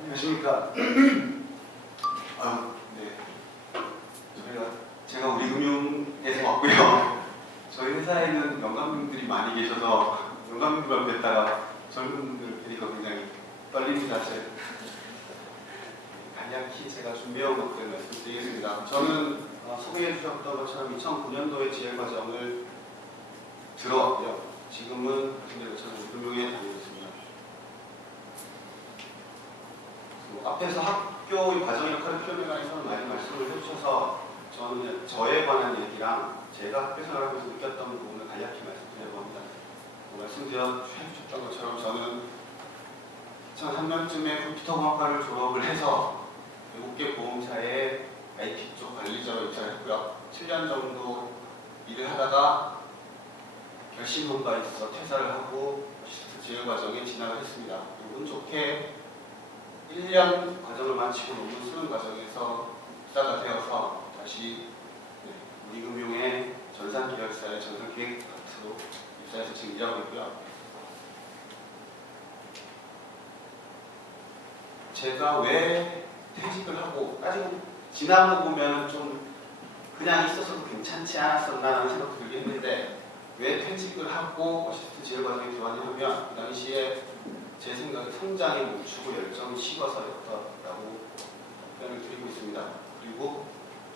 안녕하십니까. 네. 제가 우리금융에서 왔고요. 저희 회사에는 영감님들이 많이 계셔서 영감님만 뵀다가 젊은 분들 뵈니까 굉장히 떨립니다. 간략히 제가 준비해온 것들 말씀드리겠습니다. 저는 소개해 주셨던 것처럼 2009년도에 지혜과정을 들어왔고요. 지금은 저는 우리금융에 다니고 있습니다. 앞에서 학교의 과정이나 커리큘럼에 관해서는 많이 말씀을 해주셔서 저는 저에 관한 얘기랑 제가 학교 생활하면서 느꼈던 부분을 간략히 말씀드리려고 합니다. 말씀드렸던 것처럼 저는 2003년쯤에 컴퓨터공학과를 졸업을 해서 외국계 보험사의 IT 쪽 관리자로 입사를 했고요. 7년 정도 일을 하다가 결심문가 있어 퇴사를 하고 지혜 과정에 진학을 했습니다. 운 좋게 1년 과정을 마치고 논문 쓰는 과정에서 입사가 되어서 다시 우리금융의 전산계열사의 전산기획파트로 입사해서 지금 일하고 있고요. 제가 왜 퇴직을 하고 따지고 지나고 보면 좀 그냥 있었어도 괜찮지 않았었나라는 생각도 들긴 했는데 왜 퇴직을 하고 어시스트 지혜 과정에 들어왔냐면 그 당시에 제 생각에 성장에 멈추고 열정이 식어서였다라고 표현을 드리고 있습니다. 그리고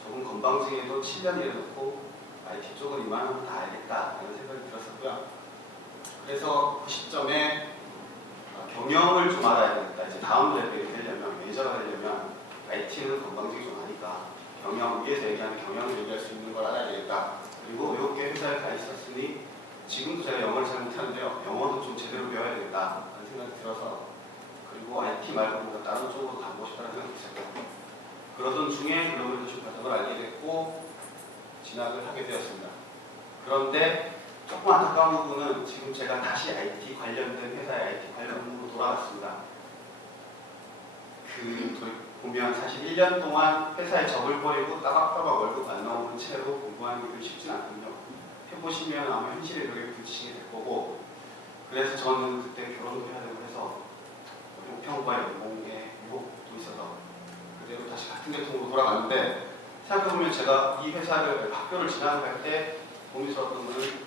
조금 건방지게도 7년 일해놓고 IT 쪽은 이만하면 다 알겠다라는 생각이 들었었고요. 그래서 그 시점에 경영을 좀 알아야 되겠다. 이제 다음 레벨이 되려면, 매니저가 되려면 IT는 건방지게 좀 하니까 경영, 위에서 얘기하는 경영을 얘기할 수 있는 걸 알아야 되겠다. 그리고 외국계 회사에 가 있었으니 지금도 제가 영어를 잘 못하는데요. 영어도 좀 제대로 배워야 되겠다. 생각이 들어서 그리고 IT 말고 다른 쪽으로 가고 싶다는 생각이 있었고 그러던 중에 글로벌 리더십 과정을 알게 됐고 진학을 하게 되었습니다. 그런데 조금 안타까운 부분은 지금 제가 다시 IT 관련된 회사의 IT 관련 업무로 돌아갔습니다. 보면 사실 1년 동안 회사에 적을 버리고 따박따박 월급 안 나오는 채로 공부하는 게 쉽진 않거든요. 해보시면 아마 현실에 벽에 부딪히게 될 거고 그래서 저는 그때 결혼도 해야 되고 해서 평가의 연봉에 유혹도 있어서 그대로 다시 같은 계통으로 돌아갔는데 생각해보면 제가 이 회사를 학교를 진학할 때 고민스러웠던 것은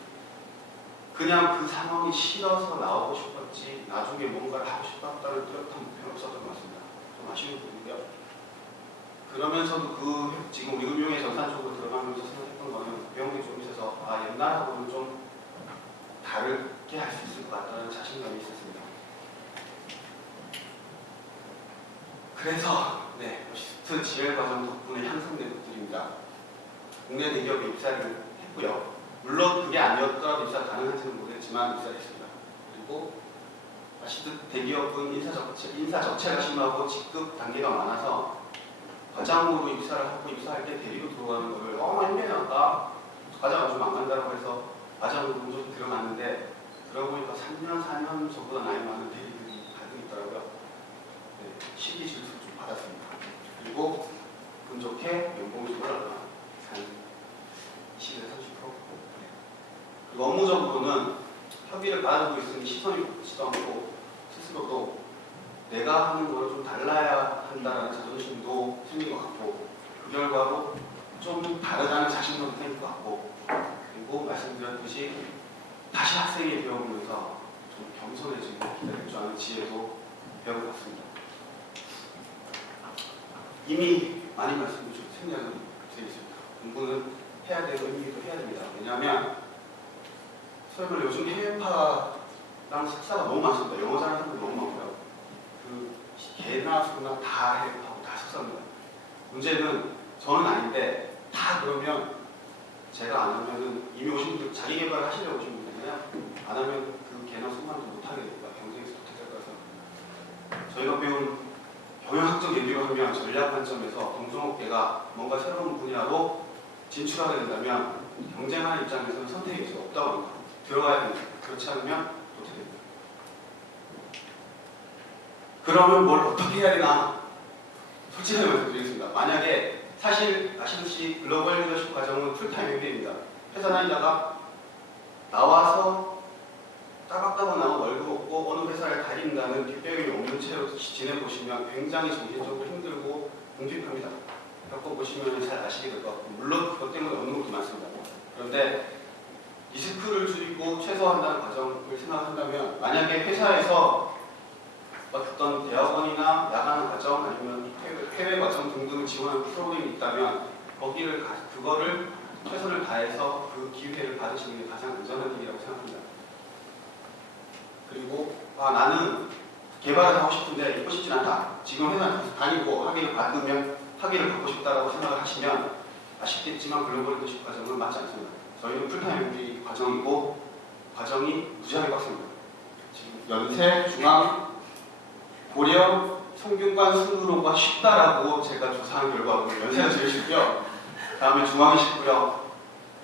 그냥 그 상황이 싫어서 나오고 싶었지 나중에 뭔가를 하고 싶었다는 뚜렷한 목표는 없었던 것 같습니다. 좀 아쉬운 부분이고요. 그러면서도 지금 우리금융의 전산 쪽으로 들어가면서 생각했던 거는 배운 게 좀 있어서 옛날하고는 좀 다르게 할 수 있을 것 같다는 자신감이 있었습니다. 그래서 어시스트 지혜 과정 덕분에 향상된 것들입니다. 국내 대기업에 입사를 했고요. 물론 그게 아니었더라도 입사 가능한지는 모르겠지만 입사했습니다. 그리고 아시듯 대기업은 인사 적체가 심하고 직급 단계가 많아서 과장으로 입사를 하고 입사할 때 대리로 들어가는 거를 힘내니까 과장은 좀 안 간다고 해서 과장으로 좀 들어갔는데 그러고 보니까 3년, 4년 저보다 나이 많은 대리들이 가끔 있더라고요. 시기 질투를 좀 받았습니다. 그리고 운 좋게 연봉이 좀 올라가 한 20에서 30%. 그리고 업무적으로는 협의를 받아주고 있으니 시선이 곱지도 않고 스스로도 내가 하는 거를 좀 달라야 한다는 자존심도 생긴 것 같고 그 결과로 좀 다르다는 자신감도 생긴 것 같고 그리고 말씀드렸듯이 다시 학생이 배워보면서 좀 겸손해지고 기다릴 줄 아는 지혜도 배워봤습니다. 이미 많이 말씀드린 생략은 드리겠습니다. 공부는 해야 되고 의미도 해야 됩니다. 왜냐하면 설마 요즘 해외파랑 석사가 너무 많습니다. 영어 잘하는 사람들 너무 많고요. 개나 소나 다 해외파고 다 석사입니다. 문제는 저는 아닌데 다 그러면 제가 안 하면은 이미 오신 분들 자기 개발을 하시려고 오신 분들이잖아요. 안 하면 그 개나 소만도 못하게 됩니다. 경쟁에서 못할 거라서 저희가 배운 경영학적 얘기로 하면 전략 관점에서 동종업계가 뭔가 새로운 분야로 진출하게 된다면 경쟁하는 입장에서는 선택이 없다고 합니다. 들어가야 됩니다. 그렇지 않으면 어떻게 됩니까? 그러면 뭘 어떻게 해야 되나? 솔직하게 말씀드리겠습니다. 만약에 사실 아시듯이 글로벌 리더십 과정은 풀타임 MBA입니다. 회사 다니다가 나와서 따박따박 나온 월급 없고 어느 회사에 다닌다는 뒷배경이 없는 채로 지내보시면 굉장히 정신적으로 힘들고 궁핍합니다. 겪어보시면 잘 아시게 될 것 같고, 물론 그것 때문에 얻는 것도 많습니다. 그런데 리스크를 줄이고 최소화한다는 과정을 생각한다면, 만약에 회사에서 어떤 대학원이나 야간 과정 아니면 해외 과정 등등을 지원하는 프로그램이 있다면 그거를 최선을 다해서 그 기회를 받으시는 게 가장 안전한 일이라고 생각합니다. 그리고 나는 개발을 하고 싶은데 있고 싶진 않다. 지금 회사 다니고 학위를 받고 싶다라고 생각을 하시면 아쉽겠지만 글로벌 리더십 과정은 맞지 않습니다. 저희는 풀타임 MBA 과정이고 과정이 무지하게 빡습니다. 지금 연세, 중앙, 고려, 성균관, 승부로가 쉽다라고 제가 조사한 결과로 연세가 제일 쉽고요. 다음에 중앙이 쉽고요.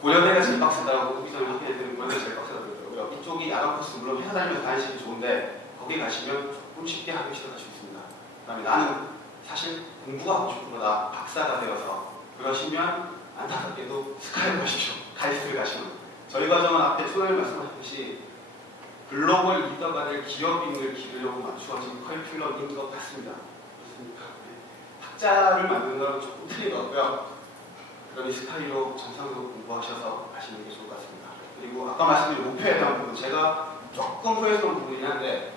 고려대가 제일 빡세다라고 후기 전에 확인했더니 고려대가 제일 빡세다고 그러더라고요. 이쪽이 야간 코스 물론 회사 다니면서 다니시기 좋은데 거기 가시면 조금 쉽게 하기 시작할 수 있습니다. 그다음에 나는 사실 공부가 하고 싶은 거다. 박사가 되어서 그러시면 안타깝게도 스카이를 가십시오. 카이스트를 가시면. 저희 과정은 앞에 초반에 말씀하셨듯이 글로벌 리더가 될 기업인을 기르려고 맞추어진 커리큘럼인 것 같습니다. 그렇습니까? 학자를 만드는 거랑 조금 틀린 것 같고요. 그러니 스카이로 정상적으로 공부하셔서 가시는 게 좋을 것 같습니다. 그리고 아까 말씀드린 목표에 대한 부분, 제가 조금 후회스러운 부분이긴 한데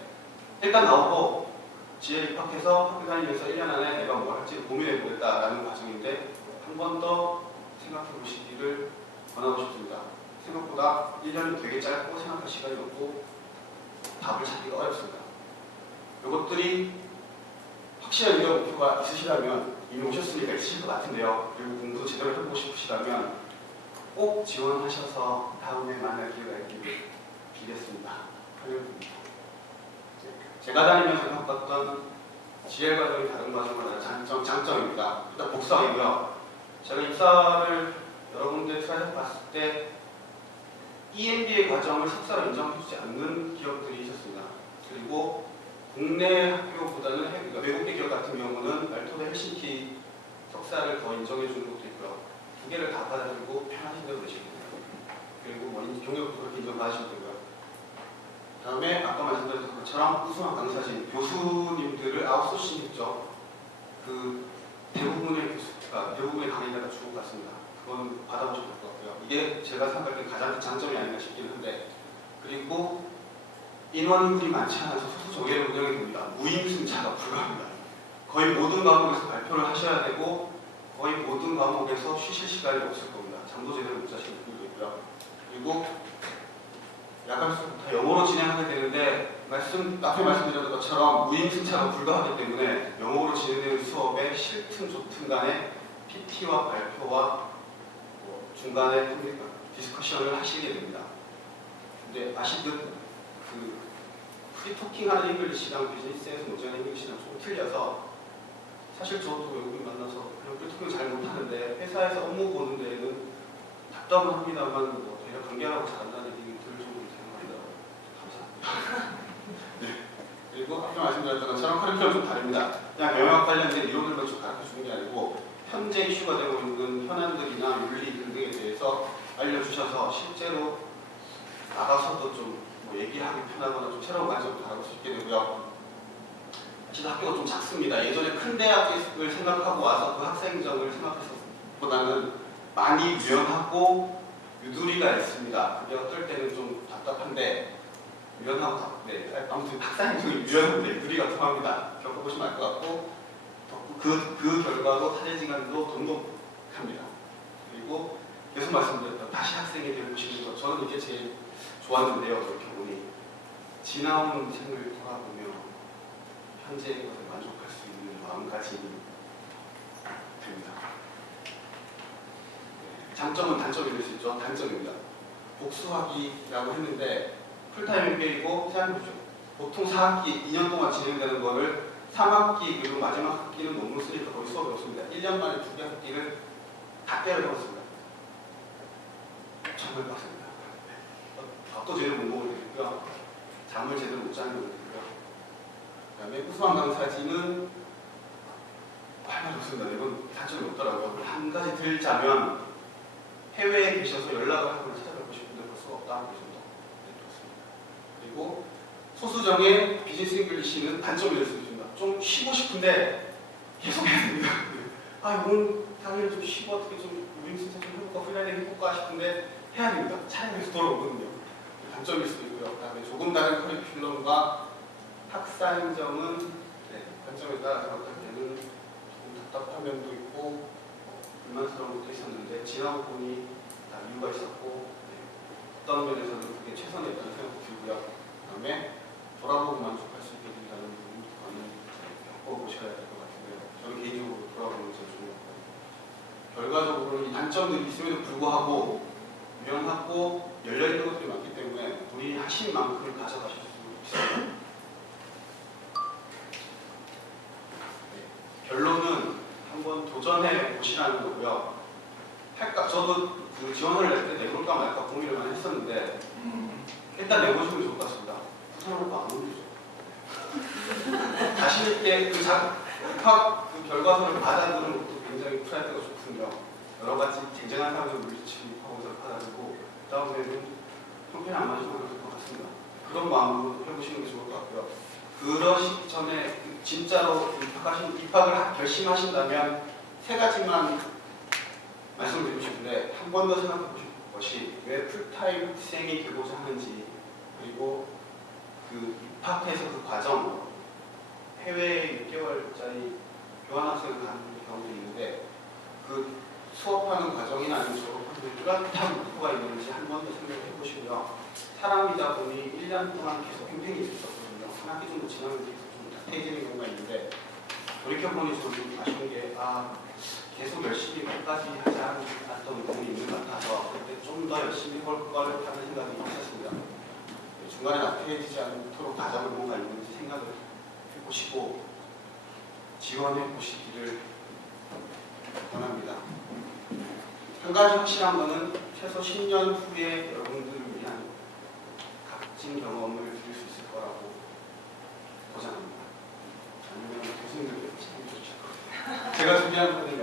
일단 나오고 GL 입학해서 학교 다니면서 1년 안에 내가 뭘 할지 고민해 보겠다라는 과정인데 한 번 더 생각해 보시기를 권하고 싶습니다. 생각보다 1년이 되게 짧고 생각할 시간이 없고 답을 찾기가 어렵습니다. 이것들이 확실한 이런 목표가 있으시다면 이미 오셨으니까 있으실 것 같은데요. 그리고 공부도 제대로 해보고 싶으시다면 꼭 지원하셔서 다음에 만날 기회가 있기를 빌겠습니다. 제가 다니면서 겪었던 GL 과정이 다른 과정마다 장점입니다. 일단 복사이고요. 제가 입사를 여러 군데 트라이해서 봤을 때 EMBA 과정을 석사로 인정해주지 않는 기업들이 있었습니다. 그리고 국내 학교보다는 그러니까 외국계 기업 같은 경우는 말토대 헬싱키 석사를 더 인정해주는 것도 있고요. 두 개를 다 받아들이고 편하신 대로 되시고, 그리고 경력도 그렇게 인정받으시면 되고요. 다음에 아까 말씀드렸던 것처럼 우수한 강사진, 교수님들을 아웃소싱했죠. 그 대부분의 강의자가 주고 갔습니다. 그건 받아보셔도 될 것 같고요. 이게 제가 생각할 때 가장 큰 장점이 아닌가 싶긴 한데, 그리고 인원들이 많지 않아서 소수 정예를 운영이 됩니다. 무임승차가 불가합니다. 거의 모든 과목에서 발표를 하셔야 되고 거의 모든 과목에서 쉬실 시간이 없을 겁니다. 잠도 제대로 못 자시는 분들도 있고요. 그리고 약간 다 영어로 진행하게 되는데 앞에 말씀드렸던 것처럼 무임승차가 불가하기 때문에 영어로 진행되는 수업에 싫든 좋든 간에 PT와 발표와 중간에 디스커션을 하시게 됩니다. 근데 아시듯 프리토킹 하는 잉글리시랑 비즈니스에서 문제하는 잉글리시랑 좀 틀려서 사실 저도 외국인 만나서 그냥 프리토킹을 잘 못하는데 회사에서 업무 보는 데에는 답답은 합니다만 대략 관계하고 잘한다는 얘기 들을 정도로 되는 말이더라고요. 감사합니다. 네. 그리고 아까 말씀드렸던 것처럼 커리큘럼 좀 다릅니다. 그냥 경영학 관련된 이론들만 좀 가르쳐주는 게 아니고 현재 이슈가 되고 있는 현안들이나 윤리 등등에 대해서 알려주셔서 실제로 나가서도 좀 얘기하기 편하거나 좀 새로운 관점을 다룰 수 있게 되고요. 사실 학교가 좀 작습니다. 예전에 큰 대학을 생각하고 와서 그 학생정을 생각했었보다는 많이 유연하고 유두리가 있습니다. 그게 어떨 때는 좀 답답한데 유연하고 아무튼 학생정이 유연한데 유두리가 통합니다. 겪어보시면 알 것 같고 그 결과로 사제지간도 돈독합니다. 그리고 계속 말씀드렸던 다시 학생이 되고 싶은 것, 저는 이게 제일 좋았는데요. 이렇게 보니 지나온 생을 돌아보며 현재의 것에 만족할 수 있는 마음가짐이 됩니다. 장점은 단점이 될 수 있죠. 단점입니다. 복수하기라고 했는데 풀타임 MBA이고 생각해보죠. 보통 4학기 2년 동안 진행되는 거를 3학기 그리고 마지막 학기는 논문 쓰니까 거의 수업이 없습니다. 1년 만에 2개 학기를 다 때려넣었습니다. 정말 빡습니다. 밥도 제대로 못 먹게 되고요. 잠을 제대로 못 자는 경우도 있고요. 그 다음에 우수한 강사진은 할 말이 없습니다. 이건 단점이 없더라고요. 한 가지 들자면 해외에 계셔서 연락을 하거나 찾아뵙고 싶은데 볼 수가 없다. 그 정도. 네, 좋습니다. 그리고 있고 소수정의 비즈니스 잉글리시는 단점이 될 수 있습니다. 좀 쉬고 싶은데 계속 해야 됩니다. 아 오늘 당일 좀 쉬고 어떻게 좀 우림 진짜 좀 해볼까 프리라이딩 해볼까 싶은데 해야 됩니다. 차라리 계속 돌아오거든요. 단점일 수도 있고요. 그다음에 조금 다른 커리큘럼과 학사 행정은 단점에 따라 생각할 때는 조금 답답한 면도 있고 불만스러운 것도 있었는데 지나고 보니 다 이유가 있었고 어떤 면에서는 그게 최선이었다는 생각도 들고요. 그다음에 돌아보고 만족할 수 있게 된다는 부분은 겪어보셔야 될 것 같은데요. 저는 개인적으로 돌아보는 게 제일 좋은 것 같아요. 결과적으로 이 단점들이 있음에도 불구하고 유용하고 열려있는 것들이 많기 때문에 본인이 하신 만큼 가져가실 수 있어요. 결론은 한번 도전해 보시라는 거고요. 저도 그 지원을 낼 때 내볼까 말까 고민을 많이 했었는데 일단 내보시면 좋을 것 같습니다. 부산으로 안 올리죠. 자신 있게 그 입학 그 결과서를 받아들이는 것도 굉장히 프라이드가 좋군요. 여러 가지 쟁쟁한 사람들 물리치고 입학원서를 받아들고 그다음에는 형편이 안 맞으면 될 것 같습니다. 그런 마음으로 해보시는 게 좋을 것 같고요. 그러시기 전에 진짜로 입학을 결심하신다면 세 가지만 말씀드리고 싶은데 한 번 더 생각해 보실 것이 왜 풀타임 학생이 되고자 하는지 그리고 그 입학해서 그 과정 해외에 6개월짜리 교환학생을 가는 경우도 있는데 그 수업하는 과정이나 아니면 졸업하는 뚜렷한 목표가 있는지 한 번 더 생각해 보시고요. 사람이다 보니 1년 동안 계속 팽팽히 있었거든요. 한 학기 정도 지나면 계속 좀 나태해지는 경우가 있는데 돌이켜보니 좀 아쉬운 게 계속 열심히 끝까지 하지 않았던 부분이 있는 것 같아서 그때 좀 더 열심히 해볼 걸 하는 생각이 있었습니다. 중간에 나태해지지 않도록 과정을 뭔가 있는지 생각을 해보시고 지원해 보시기를 권합니다. 한 가지 확실한 것은 최소 10년 후에 여러분들을 위한 값진 경험을 드릴 수 있을 거라고 보장합니다. 아니면 교수님들께서 책임져 주실 거예요. 제가 준비한 거는